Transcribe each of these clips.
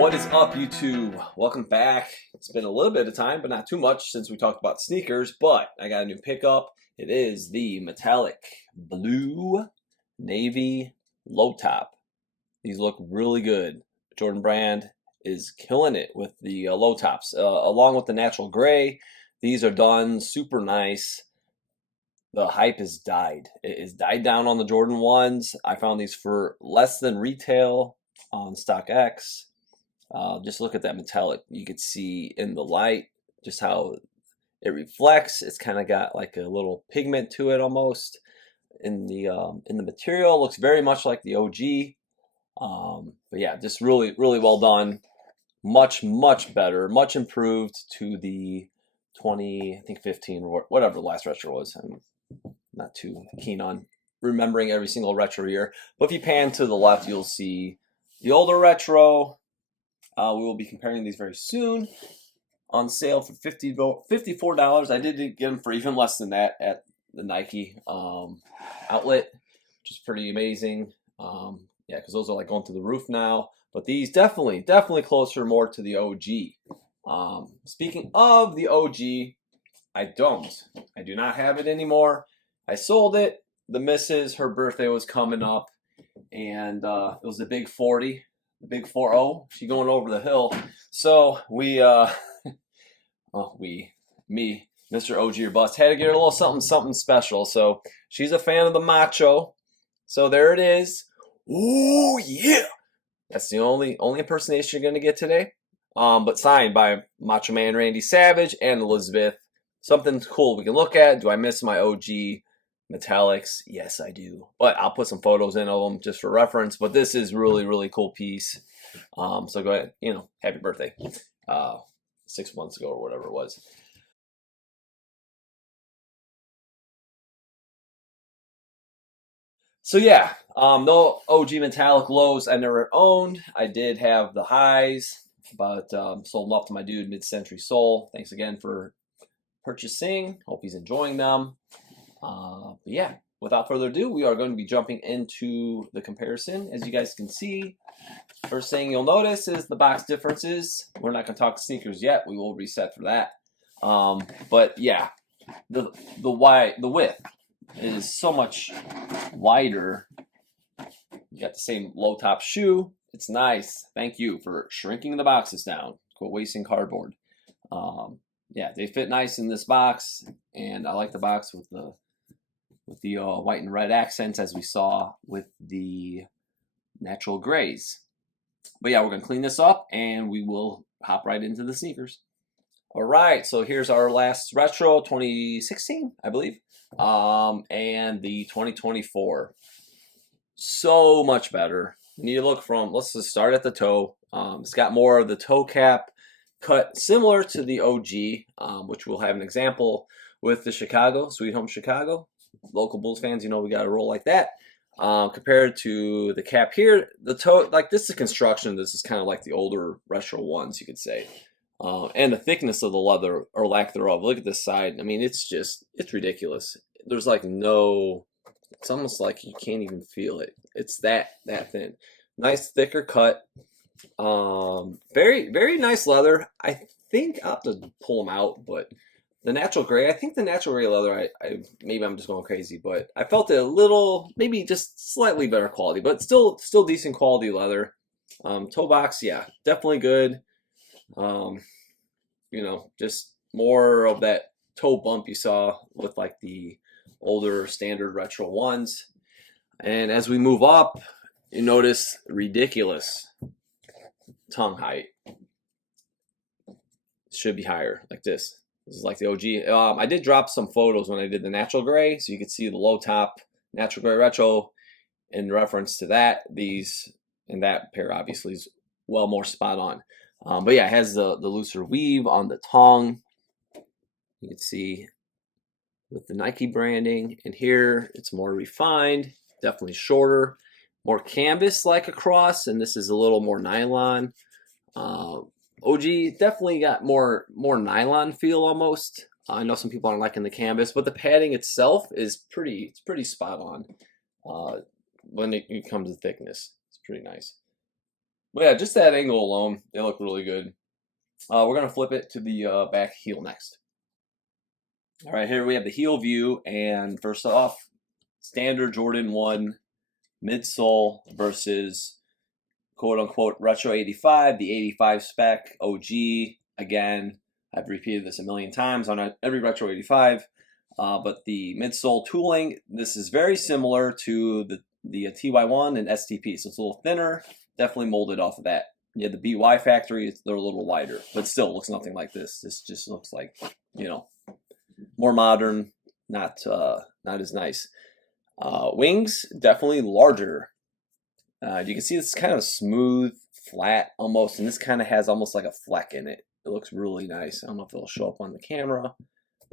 What is up, YouTube? Welcome back. It's been a little bit of time, but not too much since we talked about sneakers, but I got a new pickup. It is the metallic blue navy low top. These look really good. Jordan Brand is killing it with the low tops, along with the natural gray. These are done super nice. The hype has died. It has died down on the Jordan 1s. I found these for less than retail on StockX. Just look at that metallic. You could see in the light just how it reflects. It's kind of got like a little pigment to it almost. In the material, it looks very much like the OG. But yeah, just really well done. Much better, much improved to the 2015 or whatever the last retro was. I'm not too keen on remembering every single retro year. But if you pan to the left, you'll see the older retro. We will be comparing these very soon. On sale for $54. I did get them for even less than that at the Nike outlet, which is pretty amazing. Yeah, because those are like going through the roof now. But these definitely closer more to the OG. Speaking of the OG, I do not have it anymore. I sold it. The missus, her birthday was coming up, and it was the big 40. The big 4-0, she going over the hill. So me, Mr. OG or Bust, had to get her a little something special. So she's a fan of the Macho. So there it is. Ooh, yeah. That's the only impersonation you're going to get today. But signed by Macho Man Randy Savage and Elizabeth. Something cool we can look at. Do I miss my OG metallics? Yes, I do. But I'll put some photos in of them just for reference. But this is really cool piece. So go ahead, happy birthday. 6 months ago or whatever it was. So yeah, no OG metallic lows I never owned. I did have the highs, but sold them off to my dude Mid-Century Soul. Thanks again for purchasing. Hope he's enjoying them. But yeah, without further ado, we are going to be jumping into the comparison. As you guys can see, first thing you'll notice is the box differences. We're not going to talk sneakers yet. We will reset for that. But yeah, the width is so much wider. You got the same low top shoe. It's nice. Thank you for shrinking the boxes down. Quit wasting cardboard. Yeah, they fit nice in this box, and I like the box with the white and red accents, as we saw with the natural grays. But yeah, we're gonna clean this up, and we will hop right into the sneakers. All right, so here's our last retro, 2016, I believe, and the 2024. So much better. You need to look from. Let's just start at the toe. It's got more of the toe cap cut similar to the OG, which we'll have an example with the Chicago, Sweet Home Chicago. Local Bulls fans, we got to roll like that. Compared to the cap here, the toe, like this is construction. This is kind of like the older retro ones, you could say. And the thickness of the leather, or lack thereof. Look at this side. I mean, it's ridiculous. There's like no, it's almost like you can't even feel it. It's that thin. Nice thicker cut. Very nice leather. I think I'll have to pull them out, but the natural gray, I think the natural gray leather, I maybe I'm just going crazy, but I felt it a little, maybe just slightly better quality, but still decent quality leather. Toe box, yeah, definitely good. Just more of that toe bump you saw with like the older standard retro ones. And as we move up, you notice ridiculous tongue height. Should be higher, like this. This is like the OG. I did drop some photos when I did the natural gray, so you could see the low top natural gray retro in reference to that. These and that pair obviously is well more spot on. But yeah, it has the looser weave on the tongue. You can see with the Nike branding, and here it's more refined, definitely shorter, more canvas-like across, and this is a little more nylon. OG definitely got more nylon feel almost. I know some people aren't liking the canvas, but the padding itself is pretty spot on when it comes to thickness. It's pretty nice. But yeah, just that angle alone, they look really good. We're gonna flip it to the back heel next. All right, here we have the heel view, and first off, standard Jordan 1 midsole versus quote-unquote retro 85, the 85 spec OG. Again, I've repeated this a million times on every retro 85, but the midsole tooling, this is very similar to the TY1 and STP, so it's a little thinner, definitely molded off of that. Yeah, the BY factory, they're a little wider, but still looks nothing like this. This just looks like, you know, more modern, not as nice. Wings, definitely larger. You can see it's kind of smooth, flat almost, and this kind of has almost like a fleck in it. It looks really nice. I don't know if it'll show up on the camera,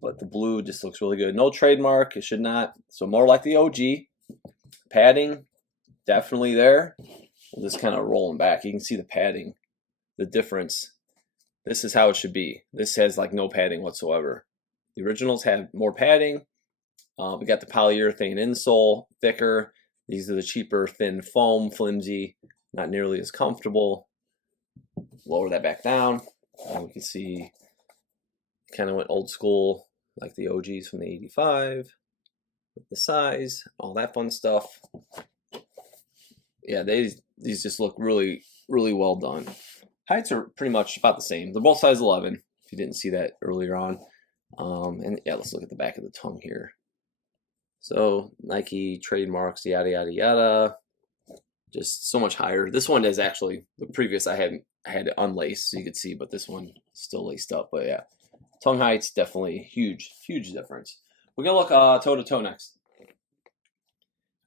but the blue just looks really good. No trademark, it should not. So more like the OG. Padding, definitely there. We'll just kind of rolling back. You can see the padding, the difference. This is how it should be. This has like no padding whatsoever. The originals have more padding. We got the polyurethane insole, thicker. These are the cheaper, thin foam, flimsy, not nearly as comfortable. Lower that back down. And we can see kind of went old school, like the OGs from the 85, with the size, all that fun stuff. Yeah, these just look really, really well done. Heights are pretty much about the same. They're both size 11, if you didn't see that earlier on. And yeah, let's look at the back of the tongue here. So Nike trademarks, yada yada yada, just so much higher. This one is actually the previous I had it unlaced, so you could see, but this one still laced up. But yeah, tongue height's definitely huge difference. We're gonna look toe to toe next.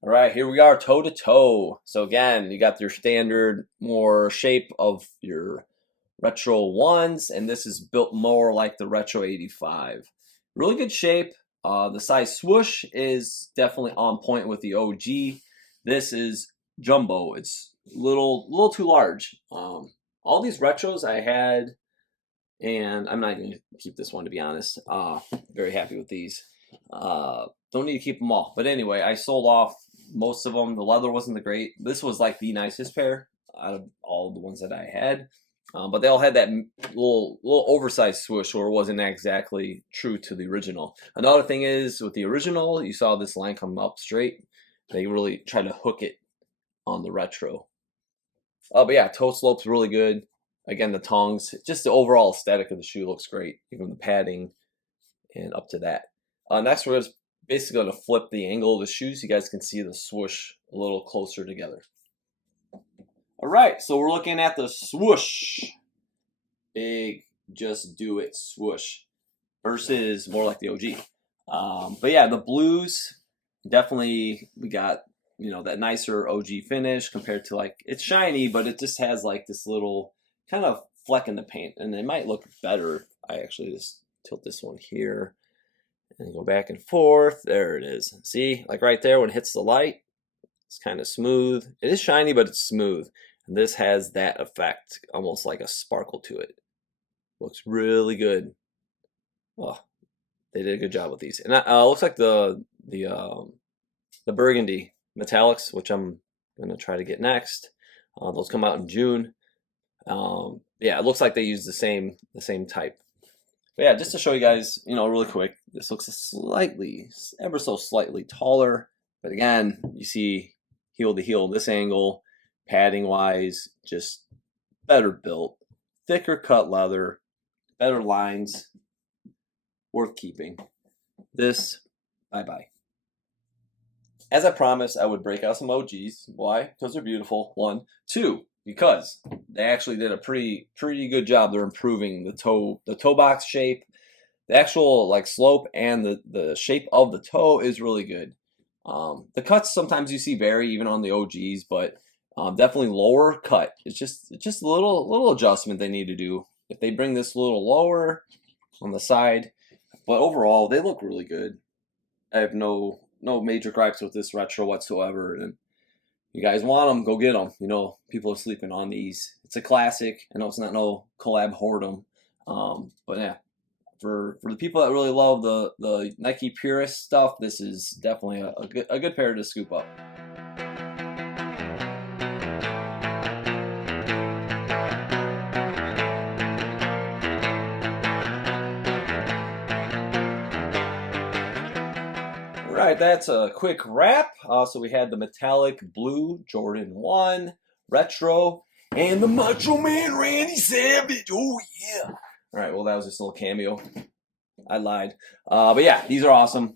All right, here we are, toe to toe. So again, you got your standard more shape of your retro ones, and this is built more like the retro 85. Really good shape. The size swoosh is definitely on point with the OG. This is jumbo. It's little too large. All these retros I had, and I'm not going to keep this one to be honest. Very happy with these. Don't need to keep them all. But anyway, I sold off most of them. The leather wasn't the great. This was like the nicest pair out of all the ones that I had. But they all had that little oversized swoosh, or it wasn't exactly true to the original. Another thing is, with the original, you saw this line come up straight. They really tried to hook it on the retro. But yeah, toe slope's really good. Again, the tongues, just the overall aesthetic of the shoe looks great, even the padding and up to that. Next, we're just basically going to flip the angle of the shoes so you guys can see the swoosh a little closer together. All right, so we're looking at the swoosh. Big, just do it swoosh versus more like the OG. But yeah, the blues, definitely we got, you know, that nicer OG finish compared to, like, it's shiny, but it just has like this little kind of fleck in the paint, and it might look better. I actually just tilt this one here and go back and forth. There it is. See, like right there when it hits the light, it's kind of smooth. It is shiny, but it's smooth. And this has that effect, almost like a sparkle to it. Looks really good. Oh, they did a good job with these. And looks like the burgundy metallics, which I'm gonna try to get next. Those come out in June. Yeah, it looks like they use the same type. But yeah, just to show you guys, you know, really quick, this looks slightly, ever so slightly taller. But again, you see heel to heel, this angle, padding wise, just better built, thicker cut leather, better lines, worth keeping. This, bye-bye. As I promised, I would break out some OGs. Why? Because they're beautiful, 1. 2, because they actually did a pretty good job. They're improving the toe box shape. The actual like slope and the shape of the toe is really good. The cuts sometimes you see vary even on the OGs, but definitely lower cut. It's just a little adjustment they need to do. If they bring this a little lower on the side, but overall they look really good. I have no major gripes with this retro whatsoever. And you guys want them, go get them. You know, people are sleeping on these. It's a classic. I know it's not no collab whoredom, but yeah, for the people that really love the Nike purist stuff, this is definitely a good pair to scoop up. right, that's a quick wrap. So we had the metallic blue Jordan 1 retro and the Macho Man Randy Savage. Oh yeah. All right, well that was just a little cameo. I lied. But yeah, these are awesome.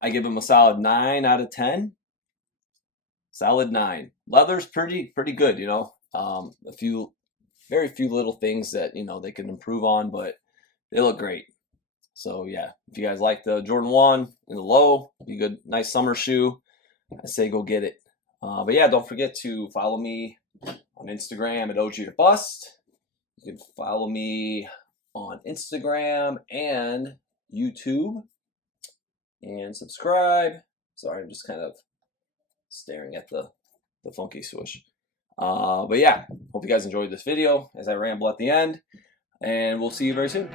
I give them a solid 9 out of 10. Solid 9. Leather's pretty good, you know. Very few little things that they can improve on, but they look great. So yeah, if you guys like the Jordan 1 in the low, be a good, nice summer shoe, I say go get it. But yeah, don't forget to follow me on Instagram at OG to Bust. You can follow me on Instagram and YouTube, and subscribe. Sorry, I'm just kind of staring at the funky swoosh. But yeah, hope you guys enjoyed this video as I ramble at the end, and we'll see you very soon.